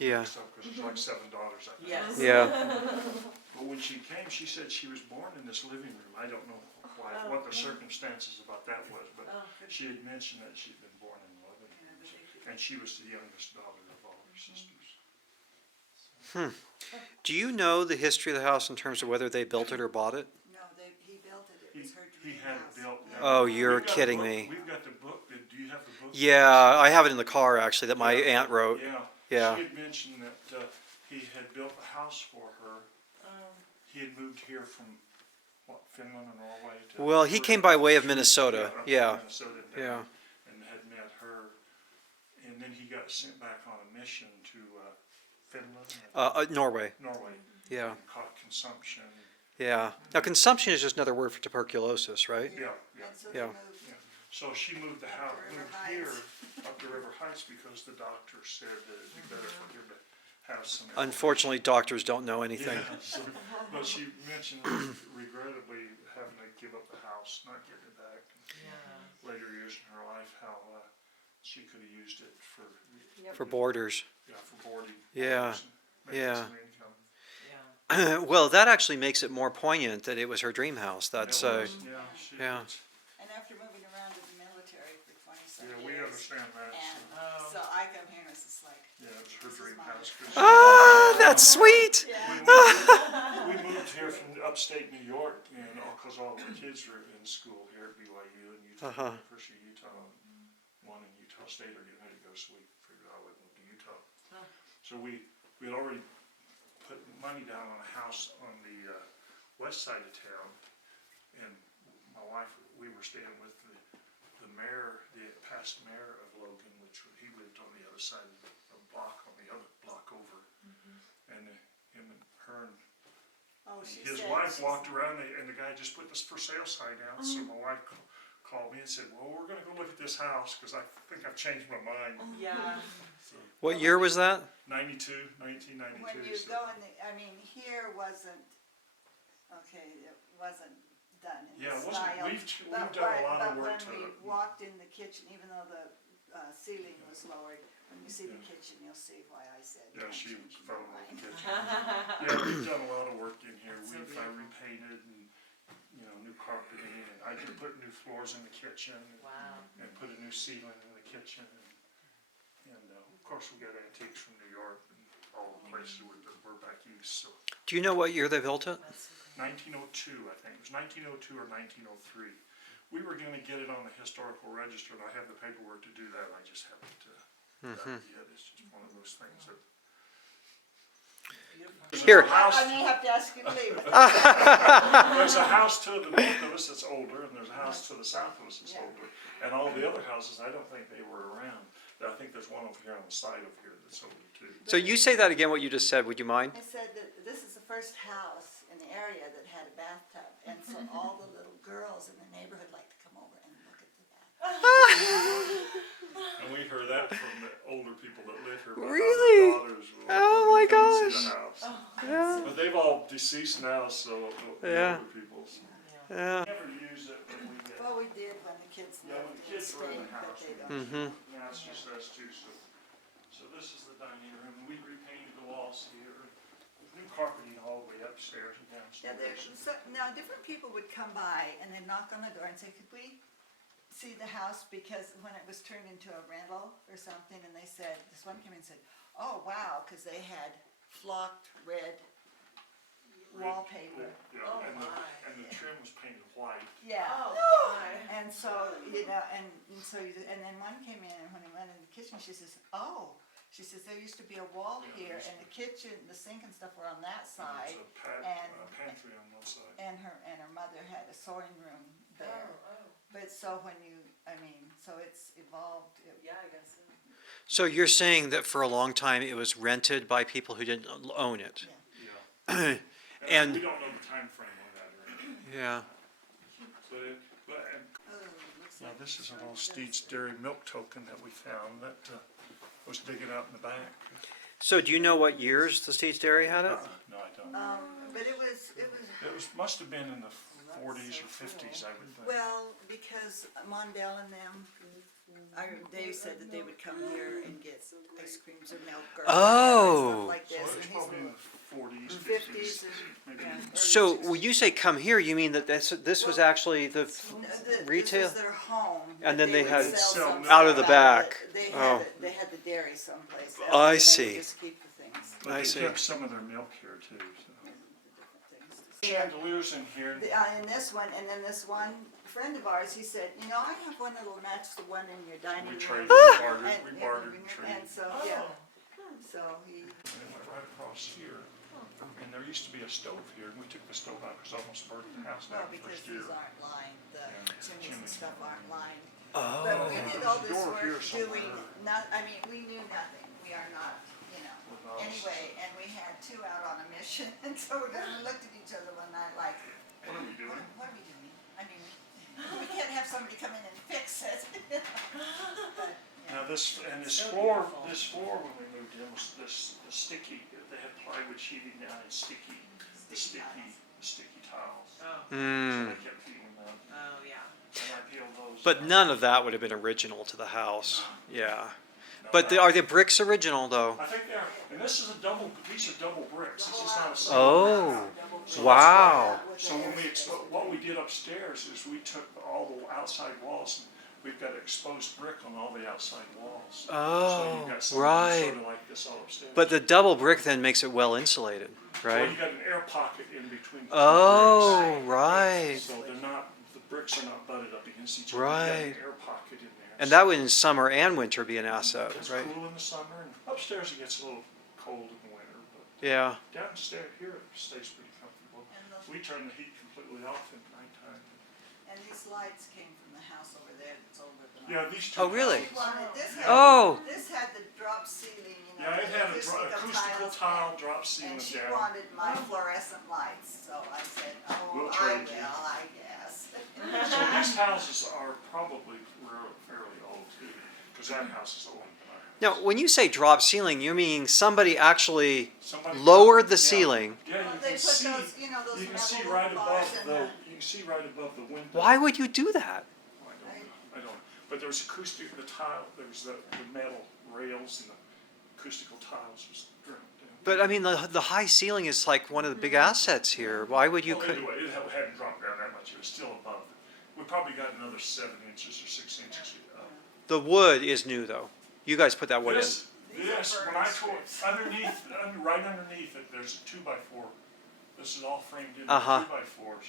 Yeah. Because it's like $7, I think. Yes. Yeah. But when she came, she said she was born in this living room. I don't know what the circumstances about that was, but she had mentioned that she'd been born in the living room. And she was the youngest daughter of all her sisters. Do you know the history of the house in terms of whether they built it or bought it? No, he built it, it was her He dream had house. it built. Oh, you're We've got a kidding book. me. We've got the book. Do you have the book? Yeah, I have it in the car actually that my aunt wrote. Yeah. Yeah. She had mentioned that he had built a house for her. He had moved here from, what, Finland or Norway? Well, he came by way of Minnesota. Up to Yeah. Minnesota and Yeah. down, and had met her. And then he got sent back on a mission to Finland? Norway. Norway. Yeah. And caught consumption. Yeah. Now, consumption is just another word for tuberculosis, right? Yeah, yeah. And so Yeah. they moved. Yeah. So she moved the house, River moved Heights. here up to River Heights because the doctor said that it'd be better for him to have some. Unfortunately, doctors don't know anything. Yeah, so, but she mentioned regrettably having to give up the house, not getting it back. Later years in her life, how she could have used it for For boarders. for boarding. Yeah, Making yeah. some income. Well, that actually makes it more poignant that it was her dream house. That's It was, yeah, she, yeah. And after moving around to the military for 20-some yeah, years. we understand that. And so I come here and it's just like, Yeah, it was her dream my- house. 'Cause Ah, that's sweet. yeah. we moved here from upstate New York, and because all the kids were in school here at BYU and Utah, University of Utah, one in Utah State are getting ready to go, so we figured I would move to Utah. So we had already put money down on a house on the west side of town, and my wife, we were staying with the mayor, the past mayor of Logan, which he lived on the other side of the block, on the other block over, and him and her and Oh, she his said wife she's- walked around and the guy just put this for sale sign out, so my wife called me and said, well, we're gonna go look at this house, cause I think I've changed my mind. Yeah. So, What year was that? 1992. When you So- go in the, I mean, here wasn't, okay, it wasn't done in Yeah, this it wasn't, style. we've done a lot of work to But when it. we walked in the kitchen, even though the ceiling was lowered, when you see the kitchen, you'll see why I said. Yeah, don't she change fell my in love with mind. the kitchen. Yeah, we've done a lot of work in here, That's so we've beautiful. repainted and, new carpeting, and I did put new floors in the kitchen. Wow. And put a new ceiling in the kitchen, and of course we got antiques from New York and all the places that were back east, so. Do you know what year they built it? 1902, I think, it was 1902 or 1903. We were gonna get it on the historical register, and I have the paperwork to do that, I just haven't done it yet, it's just one of those things that. Here. I may have to ask you to leave it. There's a house to the north of us that's older, and there's a house to the south of us that's Yeah. older, and all the other houses, I don't think they were around. I think there's one over here on the side over here that's older too. So you say that again, what you just said, would you mind? I said that this is the first house in the area that had a bathtub, and so all the little girls in the neighborhood like to come over and look at the bathtub. And we heard that from the older people that live here. about how Really? their daughters will Oh my come and see gosh. the house. Yeah. But they've all deceased now, so the Yeah. older people. So. Yeah. Never use it when we get. Well, we did when the kids Yeah, when lived the in kids were in Spain, the but house. they we don't. used it. Now it's just us two, so this is the dining room. We repainted the walls here. New carpeting all the way upstairs and Yeah, downstairs. now different people would come by and they'd knock on the door and say, could we see the house, because when it was turned into a rental or something, and they said, this one came in and said, oh, wow, because they had flocked red wallpaper. Yeah, Oh, and my. the trim was painted white. Yeah. Oh, my. And so, and then one came in, and when he went in the kitchen, she says, oh, she says, there used to be a wall Yeah, here, there's- and the kitchen, the sink and stuff were on that And side, there's a and- pantry on one side. and her mother had a sewing room there. Oh, But so when you, so it's evolved, yeah, I guess so. So you're saying that for a long time it was rented by people who didn't own it? yeah. Yeah. And- we don't know the time frame on that or anything. Yeah. Oh, looks Now, like this it's is an really old good. Steeds Dairy milk token that we found that was digging out in the back. So do you know what years the States Dairy had it? No, I don't. But it was, Must have been in the 40s or 50s, I would think. well, because Mondale and them They said that they would come here and get ice creams or milk or Oh. stuff like So this. it's And he's probably in the forties, 50s fifties, and, maybe. yeah, early So 60s. when you say come here, you mean that this was actually the retail? This is their home. And but then they would had sell some out of the stuff back. They Oh. had, they had the dairy someplace else. I and they would see. just keep the things. But I they see. kept some of their milk here too, so. Different things. Chandeliers in here. In this one, and then this one friend of ours, he said, you know, I have one that'll match the one in your dining room. We traded, And- we and- bartered and And traded. so, yeah, so he, And it went right across here. And there used to be a stove here, and we took the stove out because it almost burned the house well, down the because first year. these aren't lined, the Yeah, chimneys and chimneys. stuff aren't lined. Oh. But we did all There's a this door here work doing, somewhere. not, I mean, we knew nothing, we are not, you know. Without- Anyway, and we had two out on a mission, and so we looked at each other one night like, What are we doing? what are we doing? I mean, we can't have somebody come in and fix it. But, Now yeah. this, and this So floor, beautiful. this floor when we moved in was this, the sticky, they had plywood sheeting down and sticky tiles. Oh, So Mm. they kept feeding them, oh, yeah. and I peeled those. But none of that would have been original to the house. Yeah. No, But no. are the bricks original though? I think they're, and this is a double, these are double bricks, The this whole is not a house. single. Oh. So Wow. With So the when we, exposed what we did upstairs is we took all the outside walls, and we've got exposed brick on all the outside walls. So Oh, you've got something right. sort of like this all upstairs. But the double brick then makes it well insulated, Well, right? you got an air pocket in between the two Oh, bricks. right. So they're not, the bricks are not butted up against each other. Right. You got an air pocket in there. And that would in summer and winter be an asset, It's right? cool in the summer, and upstairs it gets a little cold in the winter, but Yeah. downstairs here it stays pretty comfortable. And the- We turn the heat completely off at nighttime. And these lights came from the house over there that's over the. Yeah, these two. Oh, really? She wanted, Oh. this had the drop ceiling, you know. Yeah, it the had a acoustical acoustical tile and- drop ceiling And she down. wanted my fluorescent lights, so I said, oh, We'll I trade you. will, I guess. So these houses are probably fairly old too, because that house is older than our house. Now, when you say drop ceiling, you mean somebody actually Somebody- lowered the yeah. ceiling. Yeah, Well, you they can put see, those, you know, those you can see metal right bars above in the, the. you can see right above the window. Why would you do that? I don't know, but there was acoustic, the tile, there was the metal rails and the acoustical tiles was driven down. But I mean, the high ceiling is like one of the big assets here. Why would you? Well, could anyway, it hadn't dropped down that much, it was still above. We probably got another 7 inches or 6 inches up. The wood is new though. You guys put that wood in. This, when I tore, underneath, right underneath it, there's a 2x4. This is all framed in Uh-huh. 2x4s.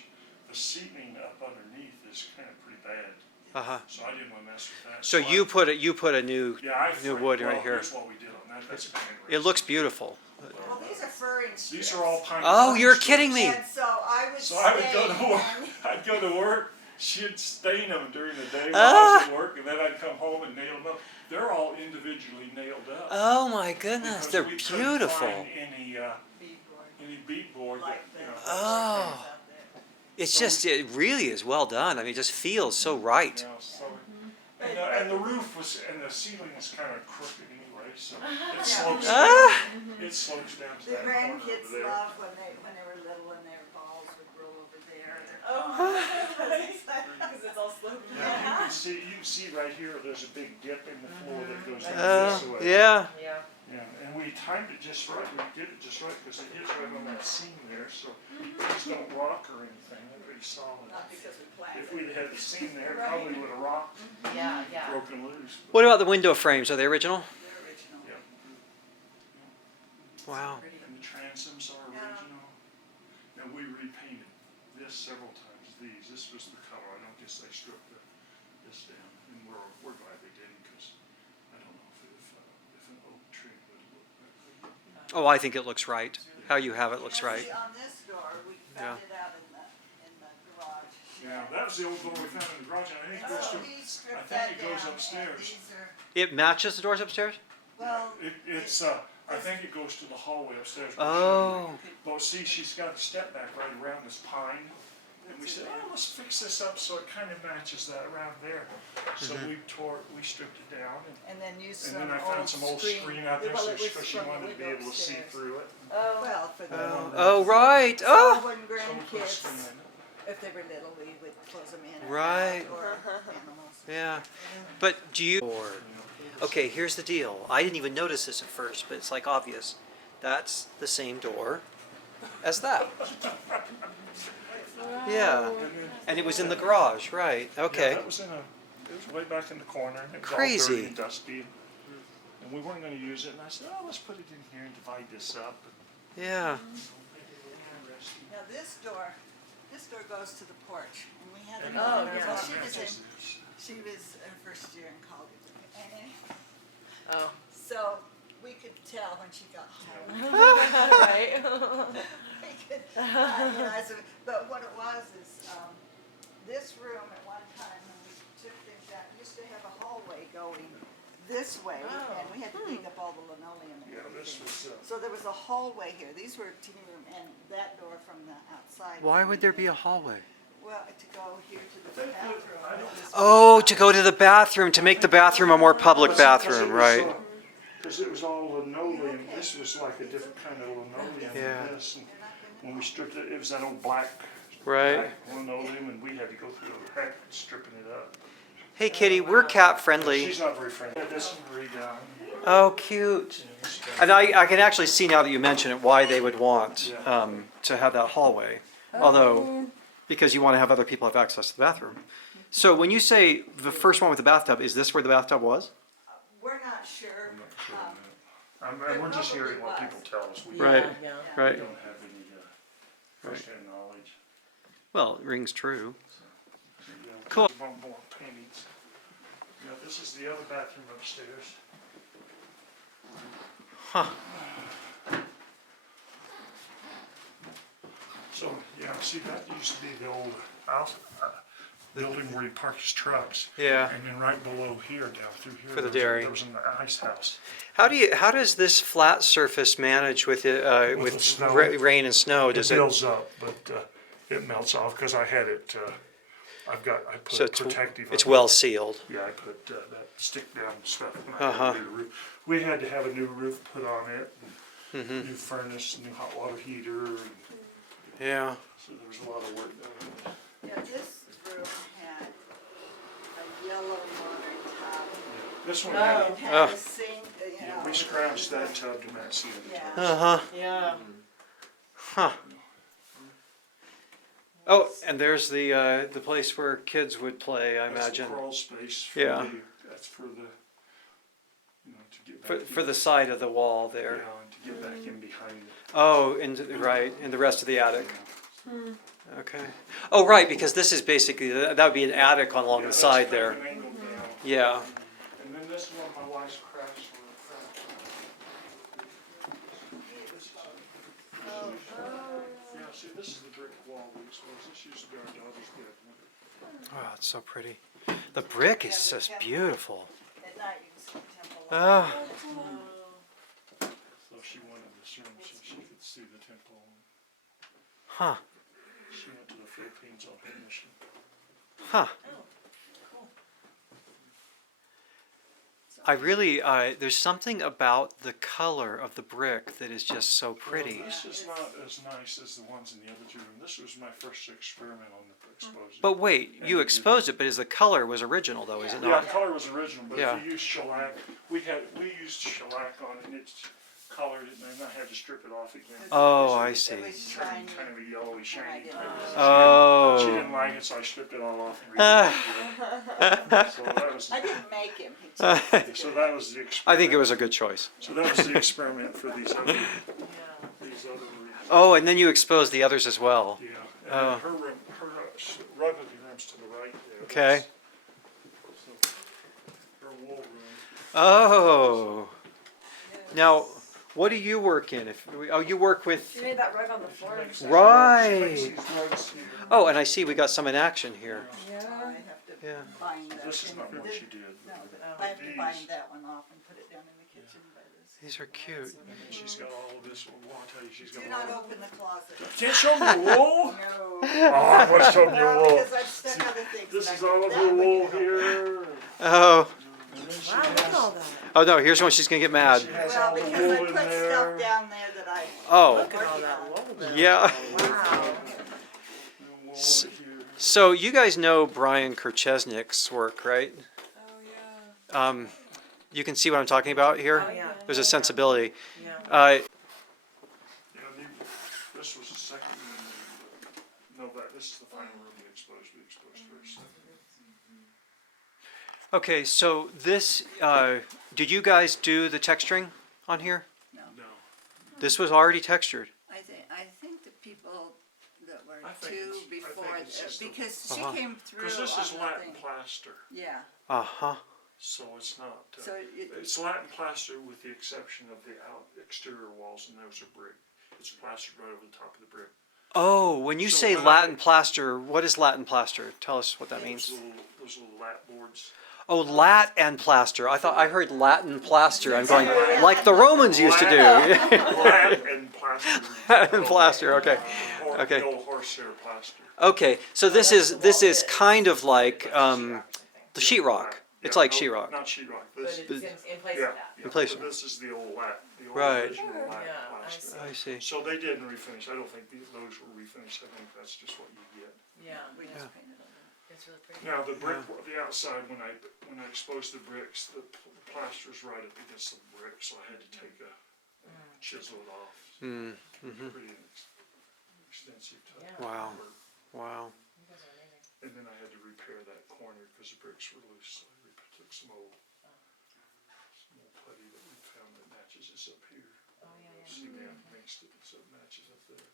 The seating up underneath is kind of pretty bad, Uh huh. so I didn't want to mess with that. So you put a new. Yeah, I new framed- wood well, right here. Here's what we did on that, that's kind of It looks beautiful. Well, these are furring strips. These are all pine. Oh, pine you're strips. kidding me. And so I would So I would stay go to work, and- I'd go to work, she'd stain them during the day while Ah. I was at work, and then I'd come home and nail them up. They're all individually nailed up. Oh my goodness, because they're we couldn't beautiful. find any beadboard that, Like you know. that. Oh. It's just, it really is well done. I mean, it just feels so right. Yeah, so, and the roof was, and the ceiling was kind of crooked anyway, so it slopes down, Ah. it slopes down to The that corner over grandkids there. love when they were little and their balls would roll over there. Because it's all sloped Yeah, you can see right here, there's a big dip in the floor that goes down this way. Yeah. Yeah. Yeah, and we timed it just right, we did it just right, because it hits right on that seam there, so these don't rock or anything, they're pretty solid. Not because we planted. If we'd had the seam there, it probably would have rocked, Yeah, yeah. broken loose. but- What about the window frames? Are they original? They're original. Yeah, Wow. and the transoms are Yeah. original. And we repainted this several times, this was the color, I don't guess they stripped this down, and we're glad they didn't, because I don't know if an oak tree would look that good. Oh, I think it looks right. How you have it looks And right. see, on this door, we found it out in the garage. Yeah, that was the old door we found in the garage, and I think it goes So to, he I stripped think that it goes down, and upstairs. these are, It matches the doors upstairs? well, it's, I think it goes to the hallway upstairs. Oh. But see, she's got a step back right around this pine, and we said, oh, let's fix this up so it kind of matches that around there. So we stripped it down, and then used and some then I found some old screen out there, well, so it was because she from the wanted to be window able to see upstairs. through it. Well, for the. Oh, right. So Oh. when So we put a screen grandkids, in it. if they were little, we would close them in. and out, Right. Or animals. Yeah, but do you? Okay, here's the deal. I didn't even notice this at first, but it's like obvious. That's the same door as that. Yeah, and it was in the garage, right? Okay. Yeah, it was way back in the corner, and it was all Crazy. dirty and dusty. And we weren't gonna use it, and I said, oh, let's put it in here and divide this up. Yeah. Now this door goes to the porch, and we had And another, yeah. well, she was her first year in college. Oh. So we could tell when she got home. Right. We could, you know, but what it was is, this room at one time, when we took things out, used to have a hallway going this way, Oh. and we had to dig up all the linoleum and Yeah, this everything. was, So there was a hallway here, these were teeny room, and that door from the outside. Why would there be a hallway? Well, to go here to the bathroom. Oh, to go to the bathroom, to make the bathroom a more public bathroom, right? Because it was all linoleum, this was like a different kind of linoleum Yeah. than this. And when we stripped it, it was that old black Right. linoleum, and we had to go through the heck stripping it up. Hey, Kitty, we're cat friendly. She's not very friendly. This one redone. Oh, cute. And I can actually see now that you mention it why they would want to have that hallway. Although, because you want to have other people have access to the bathroom. So when you say the first one with the bathtub, is this where the bathtub was? We're not sure. We're just hearing what people tell us. We Right. Yeah. Right. don't have any first-hand knowledge. Well, it rings true. So, yeah, Cool. we want more paintings. Yeah, this is the other bathroom upstairs. Huh. So, yeah, see, that used to be the old house, building where he parked his trucks. Yeah. And then right below here, down through here. For the there dairy. was an ice house. How does this flat surface manage with it, With the with snow. rain and snow? It Does it? builds up, but it melts off, because I had it, I So put protective. it's on it. well sealed. Yeah, I put that stick down stuff. When I Uh-huh. had to do the roof. We had to have a new roof put on it, and Mm-hmm. new furnace, new hot water heater, and Yeah. so there was a lot of work done. Yeah, this room had a yellow water tub. This one, It had- had Oh. a sink, you know. we scrounged that tub to match the other Yeah. tubs. Uh-huh. Yeah. Huh. Oh, and there's the place where kids would play, I That's the imagine. crawl space. Yeah. That's for the, to get For, back for in. the side of the wall Yeah, there. and to get back in behind it. Oh, right, in the rest of the attic. Okay. Oh, right, because this is basically, that would be an attic along Yeah, the that's side kind of there. an angle down. Yeah. And then this one, my wife's cracks were in front. Yeah, see, this is the brick wall we exposed. This used to be our daughter's bedroom. Oh, it's so pretty. The brick is just beautiful. At night you can see the temple. Oh, So she wanted this room so she could see the temple. huh, She went to the Philippines on her mission. huh. I really, there's something about the color of the brick that is just so pretty. Well, this is not as nice as the ones in the other two rooms. This was my first experiment on the exposing. But wait, you exposed it, but the color was original though, is it Yeah, not? color was original, but Yeah. if you use shellac, we used shellac on it, and it's colored, and then I had to strip it off again. Oh, I see. It was shiny. Kind of a yellowy, shiny. didn't color. Oh. She didn't like it, so I stripped it all off and Ah. redid it. So that was, I didn't make him. He I just- so that was the experiment. think it was a good choice. So that was the experiment for these other rooms. Oh, and then you exposed the others as well. Yeah, and Oh. then her room, Rugged room's to the right there. Okay. So, her wool room. Oh. Now, what do you work in? You work with, She made that rug on the floor. right. These rugs here. Oh, and I see we got some in action here. I have to Yeah. bind that. This is in- not what this- she did. No, but I have to bind that one off and put it down in the kitchen by this. These are cute. And then she's got all of this, well, I'll tell you, she's got Do all not of open the closet. Can't show me the wool? No. Oh, I want to show me your No, wool. because I've stuck other things. This and is I- all of that her one you wool don't- here. Oh. And then she Wow, look at has, all that. Oh no, here's when she's gonna get mad. she has Well, all the because wool I in put there. stuff down there that Oh. Look at all that wool there. Yeah. Wow. And wool S- in here. So you guys know Brian Kerchesnick's work, right? Oh, yeah. You can see what I'm talking about here. Oh, yeah. There's a sensibility. Yeah. Yeah, this was the second room. No, this is the final room we exposed. We exposed first. Okay, so this, did you guys do the texturing on here? No, No. This was already textured. I think the people that were I think two it's- I before, think it's just the- because she Uh-huh. came through Because this is on the Latin thing. plaster, Yeah, Uh-huh. so it's not. so it, It's Latin plaster with the exception of the exterior walls, and those are brick. It's plastered right over the top of the brick. Oh, when you So say when Latin plaster, what is Latin plaster? Tell us what that It's- means. Those little lat boards. Oh, lat and plaster. I heard Latin plaster. I'm going, like the Romans used to do. Lat and plaster. And plaster, okay. Okay. The old horsehair plaster. Okay, so this is kind of like the sheetrock. It's Yeah, like no, sheetrock. Not sheetrock. But This, it's in place yeah, of that. yeah. In place So of- this is the old lat, the old Right. original lat Yeah, I plaster. I see. So they didn't refinish. I don't think those were refinished. I think that's just what you get. Yeah, we yeah. just painted over. It's really pretty. Now the brick, the outside, when I exposed the bricks, the plaster's right up against the brick, so I had to take a chisel it off. Mm, hmm. Pretty extensive type Yeah. Wow. work. Wow. You guys are amazing. And then I had to repair that corner because the bricks were loose. So I took some old putty that we found that matches this up here. Oh, yeah, yeah. Cement mixed it so it matches up there.